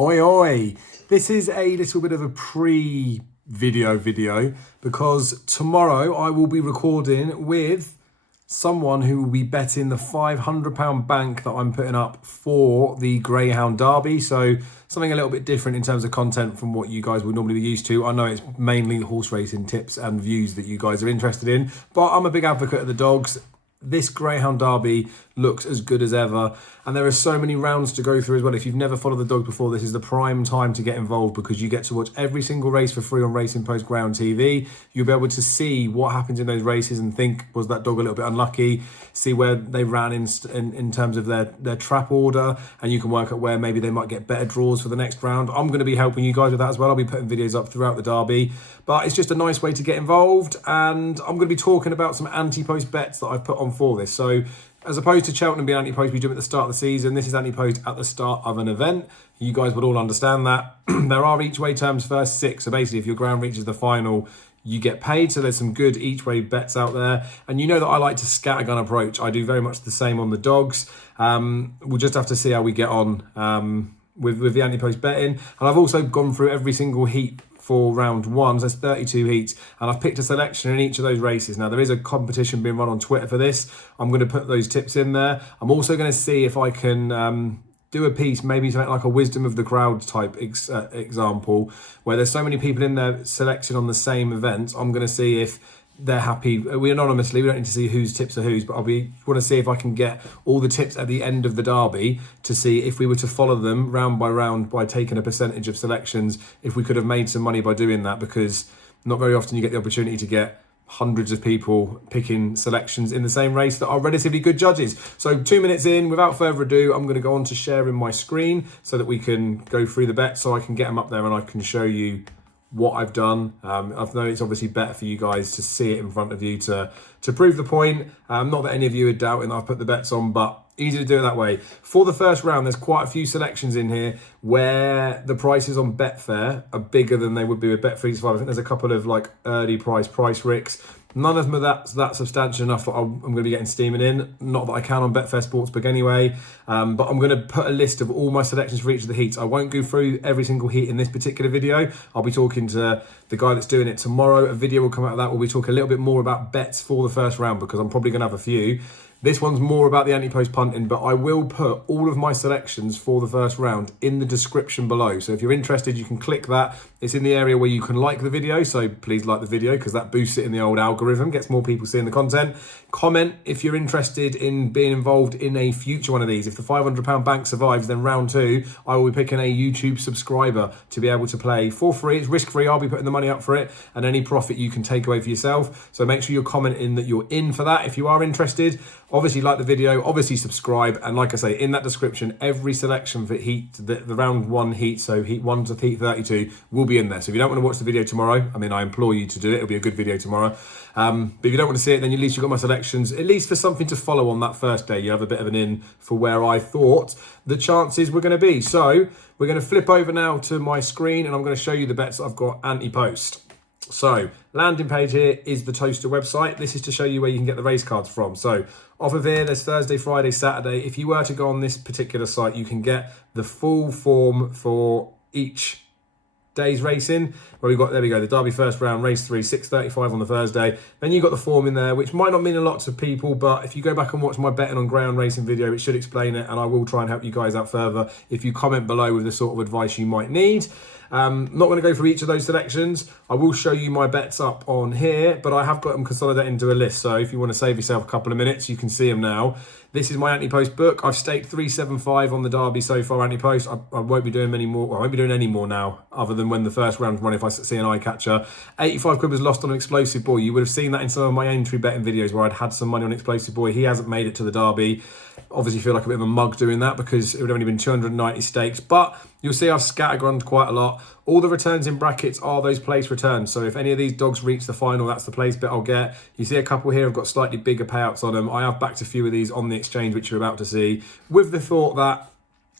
Oi, oi. This is a little bit of a pre-video because tomorrow I will be recording with someone who will be betting the £500 bank that I'm putting up for the Greyhound Derby. So something a little bit different in terms of content from what you guys would normally be used to. I know it's mainly horse racing tips and views that you guys are interested in, but I'm a big advocate of the dogs. This Greyhound Derby looks as good as ever, and there are so many rounds to go through as well. If you've never followed the dogs before, this is the prime time to get involved because you get to watch every single race for free on Racing Post Greyhound TV. You'll be able to see what happens in those races and think, was that dog a little bit unlucky? See where they ran in terms of their trap order, and you can work out where maybe they might get better draws for the next round. I'm going to be helping you guys with that as well. I'll be putting videos up throughout the Derby, but it's just a nice way to get involved, and I'm going to be talking about some Antepost bets that I've put on for this. So as opposed to Cheltenham being Antepost, we do it at the start of the season. This is Antepost at the start of an event. You guys would all understand that. There are each way terms first 6. So basically, if your ground reaches the final, you get paid. So there's some good each way bets out there. And you know that I like to scattergun approach. I do very much the same on the dogs. We'll just have to see how we get on with the Antepost betting. And I've also gone through every single heat for round 1, so there's 32 heats, and I've picked a selection in each of those races. Now, there is a competition being run on Twitter for this. I'm going to put those tips in there. I'm also going to see if I can do a piece, maybe something like a wisdom of the crowd type example, where there's so many people in there selecting on the same event. I'm going to see if they're happy. We anonymously, we don't need to see whose tips are whose, but want to see if I can get all the tips at the end of the Derby to see if we were to follow them round by round by taking a percentage of selections, if we could have made some money by doing that, because not very often you get the opportunity to get hundreds of people picking selections in the same race that are relatively good judges. So 2 minutes in, without further ado, I'm going to go on to sharing my screen so that we can go through the bets, so I can get them up there and I can show you what I've done. I know it's obviously better for you guys to see it in front of you to prove the point. Not that any of you are doubting that I've put the bets on, but easy to do it that way. For the first round, there's quite a few selections in here where the prices on Betfair are bigger than they would be with Bet365. I think there's a couple of like early price ricks. None of them are that substantial enough that I'm going to be getting steaming in. Not that I can on Betfair Sportsbook anyway. But I'm going to put a list of all my selections for each of the heats. I won't go through every single heat in this particular video. I'll be talking to the guy that's doing it tomorrow. A video will come out of that where we talk a little bit more about bets for the first round, because I'm probably going to have a few. This one's more about the Antepost punting, but I will put all of my selections for the first round in the description below. So if you're interested, you can click that. It's in the area where you can like the video, so please like the video because that boosts it in the old algorithm, gets more people seeing the content. Comment if you're interested in being involved in a future one of these. If the £500 bank survives, then round 2, I will be picking a YouTube subscriber to be able to play for free. It's risk-free. I'll be putting the money up for it, and any profit you can take away for yourself. So make sure you're commenting that you're in for that if you are interested. Obviously, like the video, obviously subscribe, and like I say, in that description, every selection for heat, the round 1 heat, so heat 1 to heat 32, will be in there. So if you don't want to watch the video tomorrow, I mean, I implore you to do it. It'll be a good video tomorrow. But if you don't want to see it, then at least you've got my selections, at least for something to follow on that first day. You have a bit of an in for where I thought the chances were going to be. So we're going to flip over now to my screen, and I'm going to show you the bets that I've got Antepost. So landing page here is the Toaster website. This is to show you where you can get the race cards from. So off of here, there's Thursday, Friday, Saturday. If you were to go on this particular site, you can get the full form for each day's racing, where we've got, there we go, the Derby first round, race 3, 6:35 on the Thursday. Then you've got the form in there, which might not mean a lot to people, but if you go back and watch my betting on Greyhound racing video, it should explain it, and I will try and help you guys out further if you comment below with the sort of advice you might need. Not going to go through each of those selections. I will show you my bets up on here, but I have got them consolidated into a list. So if you want to save yourself a couple of minutes, you can see them now. This is my Antepost book. I've staked 375 on the Derby so far, Antepost. I won't be doing many more. Well, I won't be doing any more now, other than when the first round's run if I see an eye catcher. 85 quid was lost on an Explosive Boy. You would have seen that in some of my entry betting videos where I'd had some money on Explosive Boy. He hasn't made it to the Derby. Obviously feel like a bit of a mug doing that because it would have only been 290 stakes, but you'll see I've scattergunned quite a lot. All the returns in brackets are those place returns. So if any of these dogs reach the final, that's the place bet I'll get. You see a couple here have got slightly bigger payouts on them. I have backed a few of these on the exchange, which you're about to see, with the thought that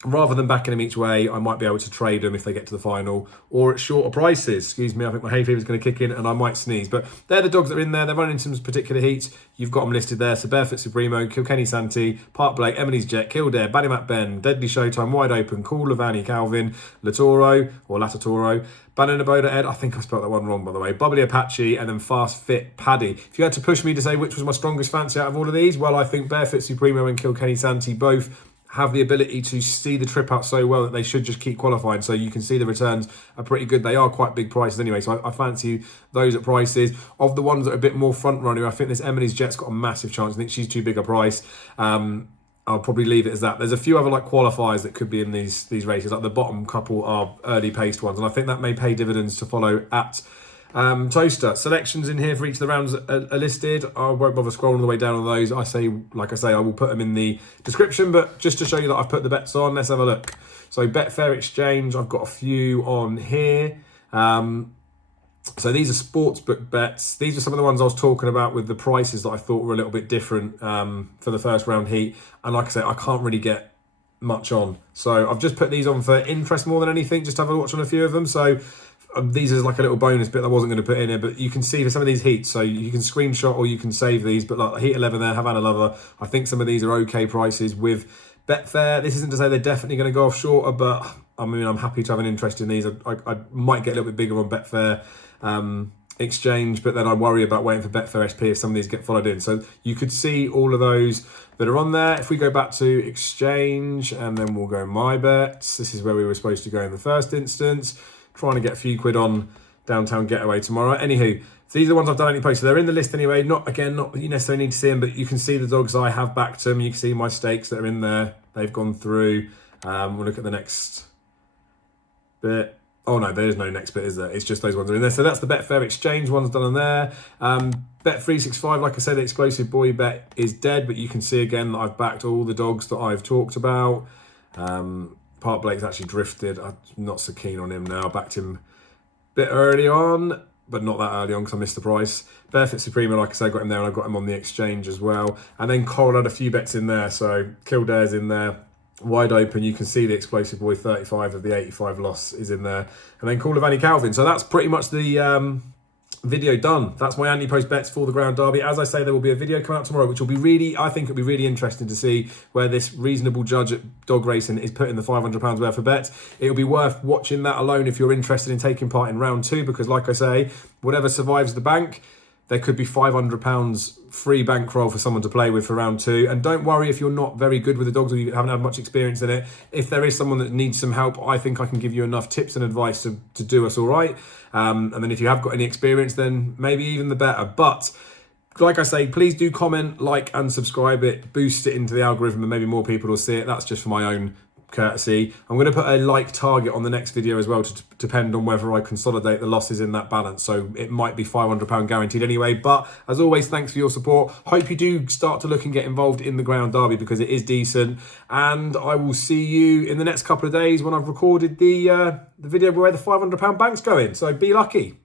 rather than backing them each way, I might be able to trade them if they get to the final or at shorter prices. Excuse me, I think my hay fever is going to kick in and I might sneeze. But they're the dogs that are in there. They're running some particular heats. You've got them listed there. So Barefoot Supremo, Kilkenny Santee, Park Blake, Emily's Jet, Kildare, Ballymac Ben, Deadly Showtime, Wide Open, Cool Lavani, Calvin, Latoro or Latatoro, Bananaboda Ed, I think I spelled that one wrong by the way, Bubbly Apache, and then Fast Fit Paddy. If you had to push me to say which was my strongest fancy out of all of these, well, I think Barefoot Supremo and Kilkenny Santee both have the ability to see the trip out so well that they should just keep qualifying. So you can see the returns are pretty good. They are quite big prices anyway. So I fancy those at prices. Of the ones that are a bit more front runner, I think this Emily's Jet's got a massive chance. I think she's too big a price. I'll probably leave it as that. There's a few other like qualifiers that could be in these races. Like the bottom couple are early paced ones. And I think that may pay dividends to follow at Toaster. Selections in here for each of the rounds are listed. I won't bother scrolling all the way down on those. Like I say, I will put them in the description, but just to show you that I've put the bets on, let's have a look. So Betfair Exchange, I've got a few on here. So these are sportsbook bets. These are some of the ones I was talking about with the prices that I thought were a little bit different for the first round heat. And like I say, I can't really get much on. So I've just put these on for interest more than anything, just to have a watch on a few of them. So these is like a little bonus bit that I wasn't going to put in here, but you can see for some of these heats, so you can screenshot or you can save these, but like Heat 11 there, Havana Lover, I think some of these are okay prices with Betfair. This isn't to say they're definitely going to go off shorter, but I mean, I'm happy to have an interest in these. I might get a little bit bigger on Betfair Exchange, but then I worry about waiting for Betfair SP if some of these get followed in. So you could see all of those that are on there. If we go back to Exchange and then we'll go My Bets, this is where we were supposed to go in the first instance. Trying to get a few quid on Downtown Getaway tomorrow. Anywho, so these are the ones I've done any post. So they're in the list anyway. Not you necessarily need to see them, but you can see the dogs I have backed them. You can see my stakes that are in there. They've gone through. We'll look at the next bit. Oh no, there's no next bit, is there? It's just those ones are in there. So that's the Betfair Exchange ones done on there. Bet365, like I said, the Explosive Boy bet is dead, but you can see again that I've backed all the dogs that I've talked about. Park Blake's actually drifted. I'm not so keen on him now. I backed him a bit early on, but not that early on because I missed the price. Barefoot Supremo, like I said, got him there and I got him on the Exchange as well. And then Cole had a few bets in there. So Kildare's in there. Wide Open, you can see the Explosive Boy 35 of the 85 loss is in there. And then Call of Annie Calvin. So that's pretty much the video done. That's my Antepost bets for the Ground Derby. As I say, there will be a video coming out tomorrow, which will be really, I think it'll be really interesting to see where this reasonable judge at dog racing is putting the £500 worth of bets. It'll be worth watching that alone if you're interested in taking part in round two, because like I say, whatever survives the bank, there could be £500 free bankroll for someone to play with for round two. And don't worry if you're not very good with the dogs or you haven't had much experience in it. If there is someone that needs some help, I think I can give you enough tips and advice to do us all right. And then if you have got any experience, then maybe even the better. But like I say, please do comment, like and subscribe. It boosts it into the algorithm and maybe more people will see it. That's just for my own courtesy. I'm going to put a like target on the next video as well to depend on whether I consolidate the losses in that balance. So it might be £500 guaranteed anyway. But as always, thanks for your support. Hope you do start to look and get involved in the Ground Derby because it is decent. And I will see you in the next couple of days when I've recorded the video where the £500 bank's going. So be lucky.